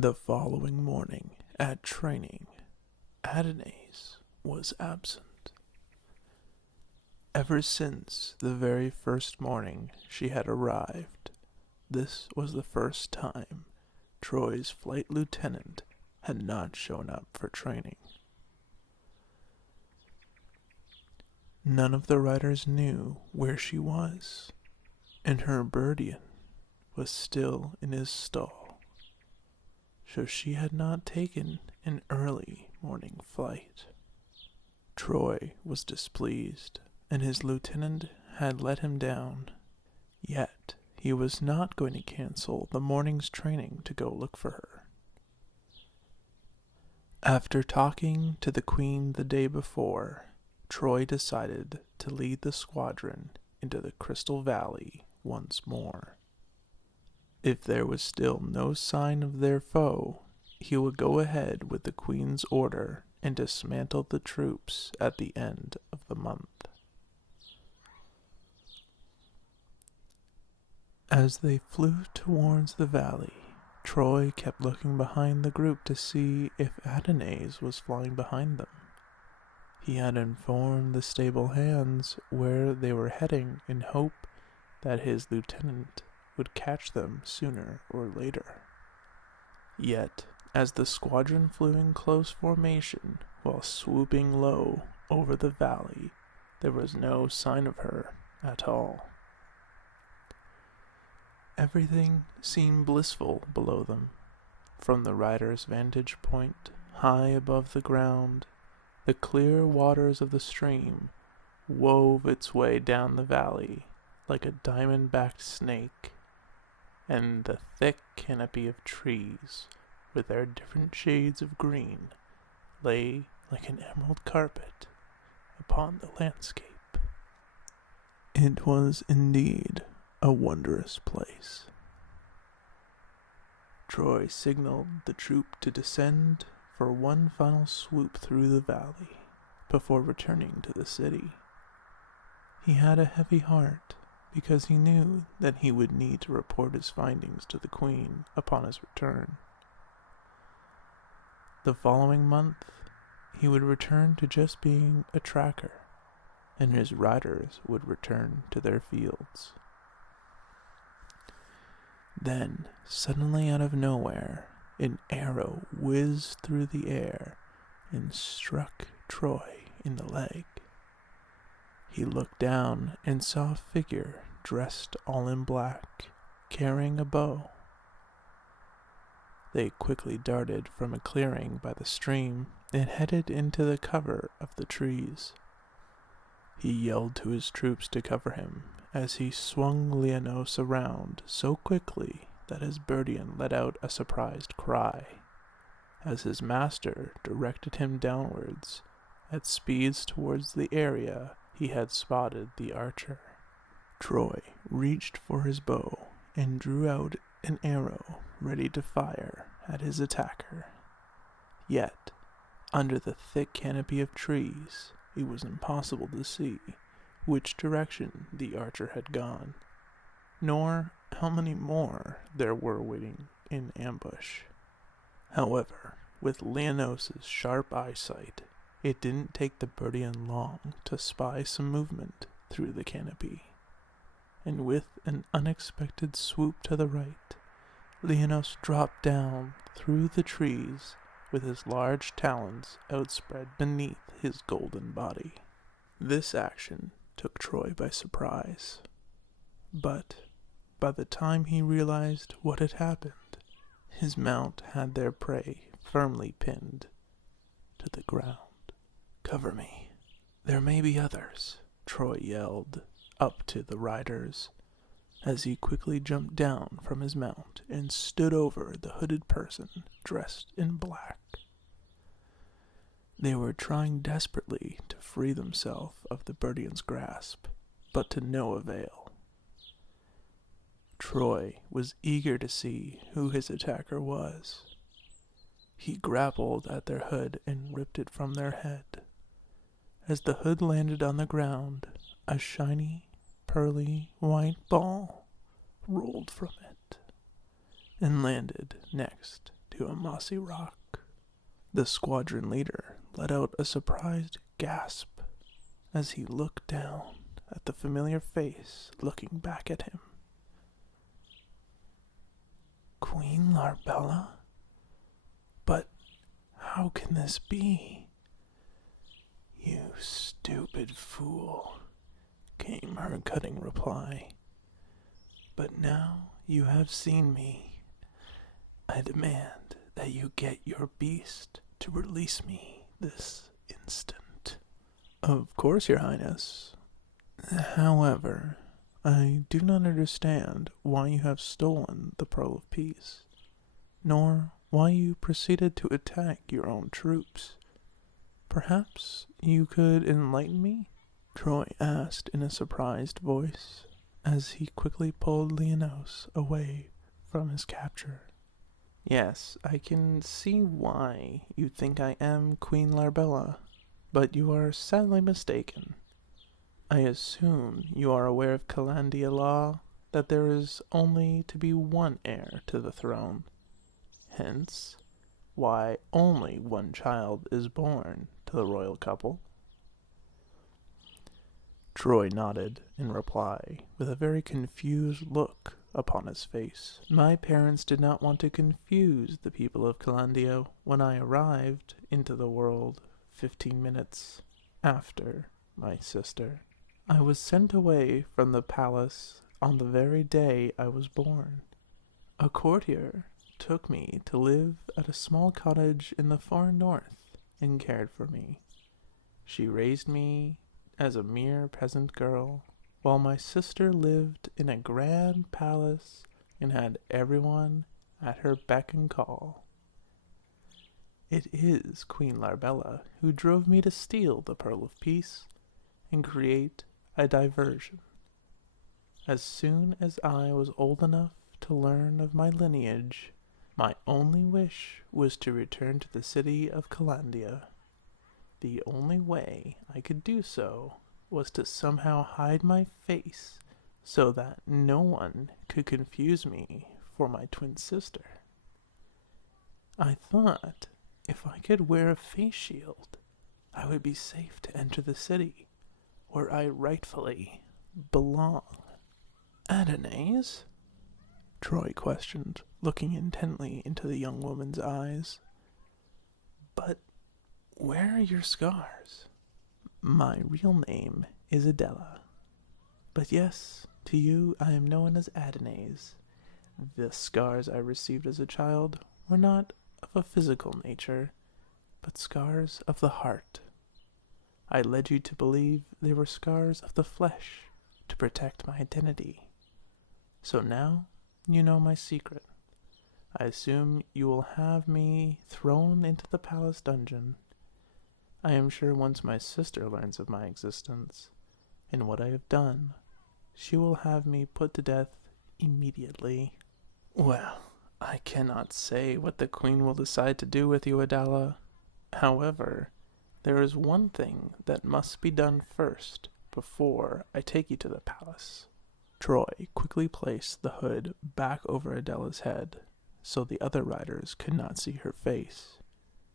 The following morning, at training, Adonais was absent. Ever since the very first morning she had arrived, this was the first time Troy's flight lieutenant had not shown up for training. None of the riders knew where she was, and her Birdyon was still in his stall, so she had not taken an early morning flight. Troy was displeased, and his lieutenant had let him down. Yet he was not going to cancel the morning's training to go look for her. After talking to the Queen the day before, Troy decided to lead the squadron into the Crystal Valley once more. If there was still no sign of their foe, he would go ahead with the Queen's order and dismantle the troops at the end of the month. As they flew towards the valley, Troy kept looking behind the group to see if Adonais was flying behind them. He had informed the stable hands where they were heading in hope that his lieutenant would catch them sooner or later. Yet, as the squadron flew in close formation while swooping low over the valley, there was no sign of her at all. Everything seemed blissful below them. From the rider's vantage point, high above the ground, the clear waters of the stream wove its way down the valley like a diamond-backed snake, and the thick canopy of trees, with their different shades of green, lay like an emerald carpet upon the landscape. It was indeed a wondrous place. Troy signaled the troop to descend for one final swoop through the valley before returning to the city. He had a heavy heart because he knew that he would need to report his findings to the Queen upon his return. The following month, he would return to just being a tracker, and his riders would return to their fields. Then, suddenly out of nowhere, an arrow whizzed through the air and struck Troy in the leg. He looked down and saw a figure dressed all in black, carrying a bow. They quickly darted from a clearing by the stream and headed into the cover of the trees. He yelled to his troops to cover him as he swung Leonos around so quickly that his Birdyon let out a surprised cry, as his master directed him downwards at speeds towards the area he had spotted the archer. Troy reached for his bow and drew out an arrow ready to fire at his attacker. Yet, under the thick canopy of trees, it was impossible to see which direction the archer had gone, nor how many more there were waiting in ambush. However, with Leonos' sharp eyesight, it didn't take the Birdyon long to spy some movement through the canopy, and with an unexpected swoop to the right, Leonos dropped down through the trees with his large talons outspread beneath his golden body. This action took Troy by surprise, but by the time he realized what had happened, his mount had their prey firmly pinned to the ground. "Cover me. There may be others," Troy yelled up to the riders, as he quickly jumped down from his mount and stood over the hooded person dressed in black. They were trying desperately to free themselves of the Birdyon's grasp, but to no avail. Troy was eager to see who his attacker was. He grappled at their hood and ripped it from their head. As the hood landed on the ground, a shiny, pearly white ball rolled from it and landed next to to a mossy rock. The squadron leader let out a surprised gasp as he looked down at the familiar face looking back at him. Queen Larbella? But how can this be? You stupid fool, came her cutting reply. But now you have seen me. I demand that you get your beast to release me this instant. Of course, Your Highness. However, I do not understand why you have stolen the Pearl of Peace, nor why you proceeded to attack your own troops. Perhaps you could enlighten me? Troy asked in a surprised voice, as he quickly pulled Leonos away from his capture. Yes, I can see why you think I am Queen Larbella, but you are sadly mistaken. I assume you are aware of Calandia law, that there is only to be one heir to the throne. Hence, why only one child is born to the royal couple. Troy nodded in reply, with a very confused look upon his face. My parents did not want to confuse the people of Calandia when I arrived into the world 15 minutes after my sister. I was sent away from the palace on the very day I was born. A courtier took me to live at a small cottage in the far north and cared for me. She raised me as a mere peasant girl, while my sister lived in a grand palace and had everyone at her beck and call. It is Queen Larbella who drove me to steal the Pearl of Peace and create a diversion. As soon as I was old enough to learn of my lineage, my only wish was to return to the city of Calandia. The only way I could do so was to somehow hide my face so that no one could confuse me for my twin sister. I thought if I could wear a face shield, I would be safe to enter the city where I rightfully belong. Adonais? Troy questioned, looking intently into the young woman's eyes. But where are your scars? My real name is Adela. But yes, to you I am known as Adonais. The scars I received as a child were not of a physical nature, but scars of the heart. I led you to believe they were scars of the flesh to protect my identity. So now you know my secret. I assume you will have me thrown into the palace dungeon. I am sure once my sister learns of my existence and what I have done, she will have me put to death immediately. Well, I cannot say what the queen will decide to do with you, Adela. However, there is one thing that must be done first before I take you to the palace. Troy quickly placed the hood back over Adela's head so the other riders could not see her face,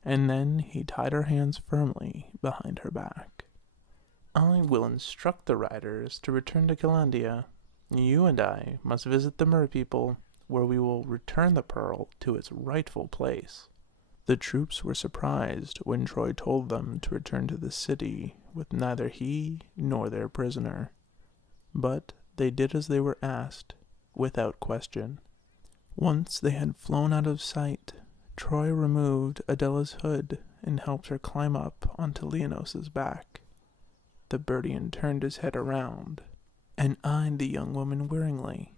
and then he tied her hands firmly behind her back. I will instruct the riders to return to Calandia. You and I must visit the merpeople, where we will return the pearl to its rightful place. The troops were surprised when Troy told them to return to the city with neither he nor their prisoner, but they did as they were asked, without question. Once they had flown out of sight, Troy removed Adela's hood and helped her climb up onto Leonos's back. The Birdyon turned his head around and eyed the young woman wearingly.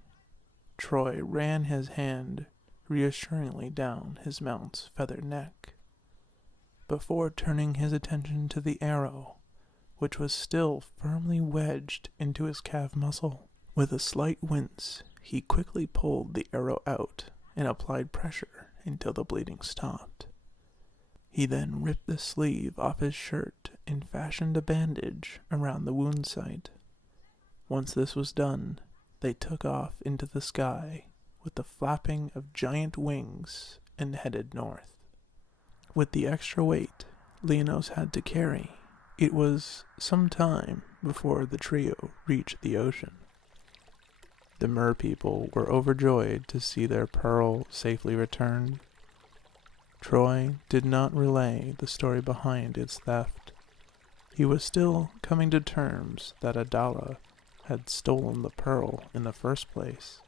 Troy ran his hand reassuringly down his mount's feathered neck, before turning his attention to the arrow, which was still firmly wedged into his calf muscle. With a slight wince, he quickly pulled the arrow out and applied pressure until the bleeding stopped. He then ripped the sleeve off his shirt and fashioned a bandage around the wound site. Once this was done, they took off into the sky with the flapping of giant wings and headed north. With the extra weight Leonos had to carry, it was some time before the trio reached the ocean. The merpeople were overjoyed to see their pearl safely returned. Troy did not relay the story behind its theft. He was still coming to terms that Adala had stolen the pearl in the first place,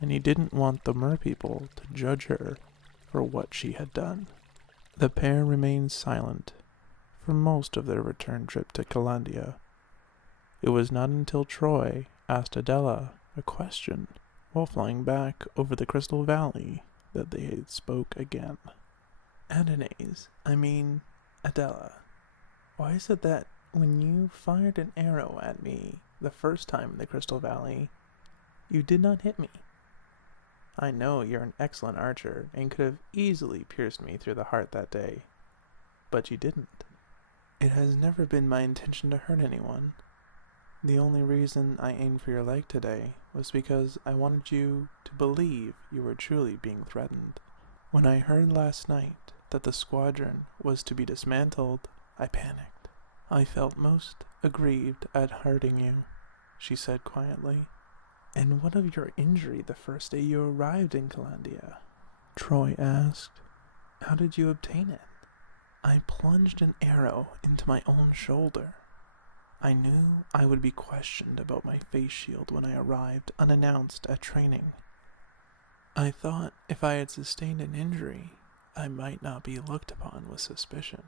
and he didn't want the merpeople to judge her for what she had done. The pair remained silent for most of their return trip to Calandia. It was not until Troy asked Adela a question while flying back over the Crystal Valley that they spoke again. Adela, why is it that when you fired an arrow at me the first time in the Crystal Valley, you did not hit me? I know you're an excellent archer and could have easily pierced me through the heart that day, but you didn't. It has never been my intention to hurt anyone. The only reason I aimed for your leg today was because I wanted you to believe you were truly being threatened. When I heard last night that the squadron was to be dismantled, I panicked. I felt most aggrieved at hurting you, she said quietly. And what of your injury the first day you arrived in Calandia? Troy asked. How did you obtain it? I plunged an arrow into my own shoulder. I knew I would be questioned about my face shield when I arrived unannounced at training. I thought if I had sustained an injury, I might not be looked upon with suspicion.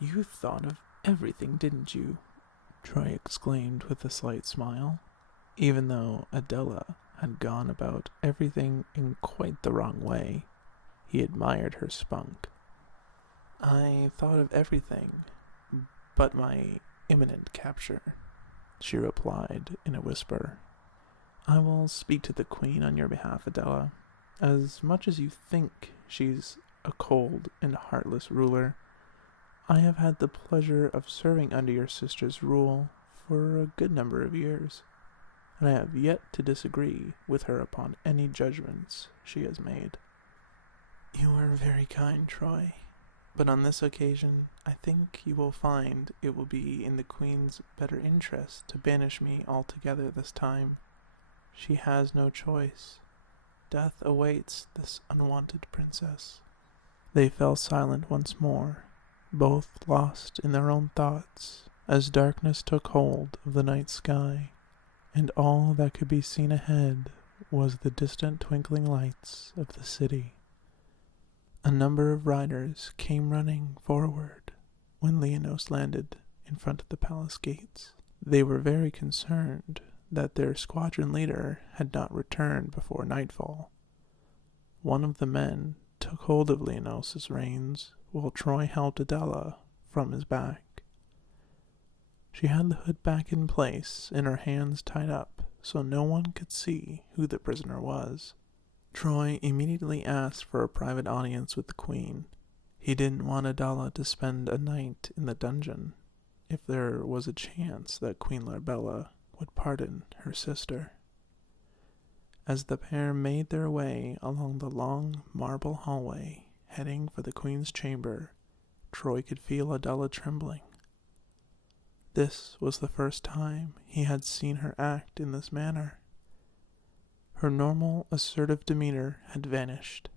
You thought of everything, didn't you? Troy exclaimed with a slight smile. Even though Adela had gone about everything in quite the wrong way, he admired her spunk. I thought of everything but my imminent capture, she replied in a whisper. I will speak to the Queen on your behalf, Adela. As much as you think she's a cold and heartless ruler, I have had the pleasure of serving under your sister's rule for a good number of years, and I have yet to disagree with her upon any judgments she has made. You are very kind, Troy, but on this occasion, I think you will find it will be in the Queen's better interest to banish me altogether this time. She has no choice. Death awaits this unwanted princess. They fell silent once more, both lost in their own thoughts, as darkness took hold of the night sky, and all that could be seen ahead was the distant twinkling lights of the city. A number of riders came running forward when Leonos landed in front of the palace gates. They were very concerned that their squadron leader had not returned before nightfall. One of the men took hold of Leonos' reins while Troy helped Adela from his back. She had the hood back in place and her hands tied up so no one could see who the prisoner was. Troy immediately asked for a private audience with the Queen. He didn't want Adela to spend a night in the dungeon if there was a chance that Queen Larbella would pardon her sister. As the pair made their way along the long marble hallway heading for the Queen's chamber, Troy could feel Adela trembling. This was the first time he had seen her act in this manner. Her normal, assertive demeanor had vanished.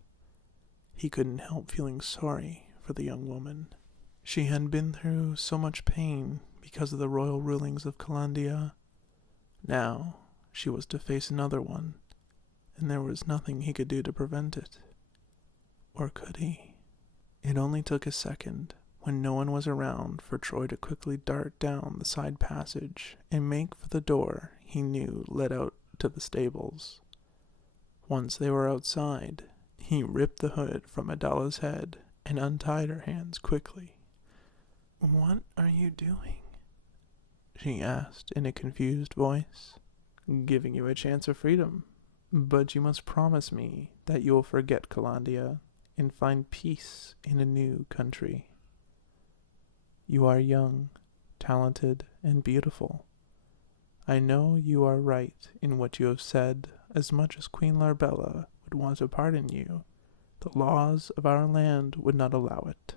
He couldn't help feeling sorry for the young woman. She had been through so much pain because of the royal rulings of Calandia. Now she was to face another one, and there was nothing he could do to prevent it. Or could he? It only took a second, when no one was around, for Troy to quickly dart down the side passage and make for the door he knew led out to the stables. Once they were outside, he ripped the hood from Adela's head and untied her hands quickly. What are you doing? She asked in a confused voice. Giving you a chance of freedom, but you must promise me that you will forget Calandia and find peace in a new country. You are young, talented, and beautiful. I know you are right in what you have said as much as Queen Larbella would want to pardon you, the laws of our land would not allow it.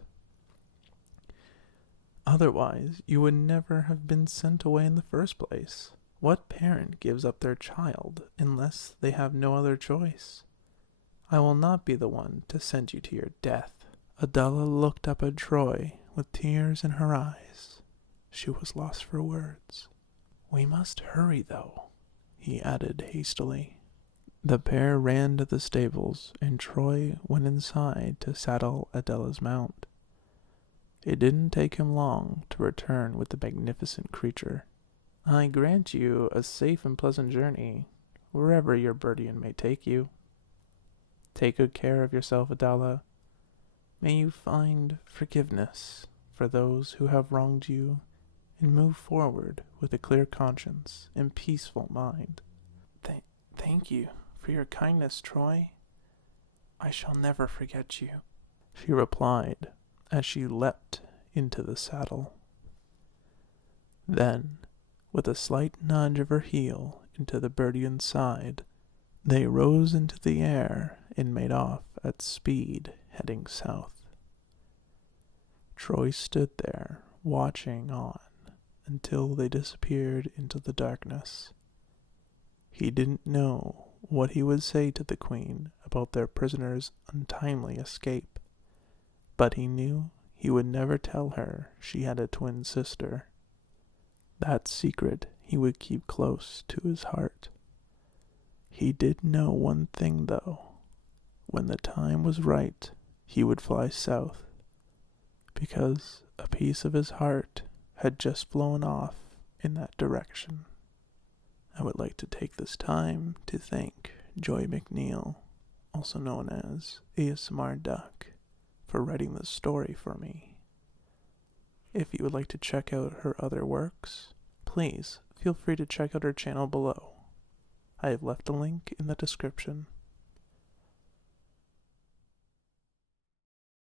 Otherwise, you would never have been sent away in the first place. What parent gives up their child unless they have no other choice? I will not be the one to send you to your death." Adela looked up at Troy with tears in her eyes. She was lost for words. "We must hurry, though," he added hastily. The pair ran to the stables, and Troy went inside to saddle Adela's mount. It didn't take him long to return with the magnificent creature. "I grant you a safe and pleasant journey, wherever your Birdyon may take you. Take good care of yourself, Adela. May you find forgiveness for those who have wronged you, and move forward with a clear conscience and peaceful mind." Thank you for your kindness, Troy. I shall never forget you," she replied as she leapt into the saddle. Then, with a slight nudge of her heel into the Birdyon's side, they rose into the air and made off at speed, heading south. Troy stood there, watching on until they disappeared into the darkness. He didn't know what he would say to the Queen about their prisoner's untimely escape, but he knew he would never tell her she had a twin sister. That secret he would keep close to his heart. He did know one thing, though. When the time was right, he would fly south, because a piece of his heart had just flown off in that direction. I would like to take this time to thank Joy McNeil, also known as ASMR Duck, for writing this story for me. If you would like to check out her other works, please feel free to check out her channel below. I have left a link in the description.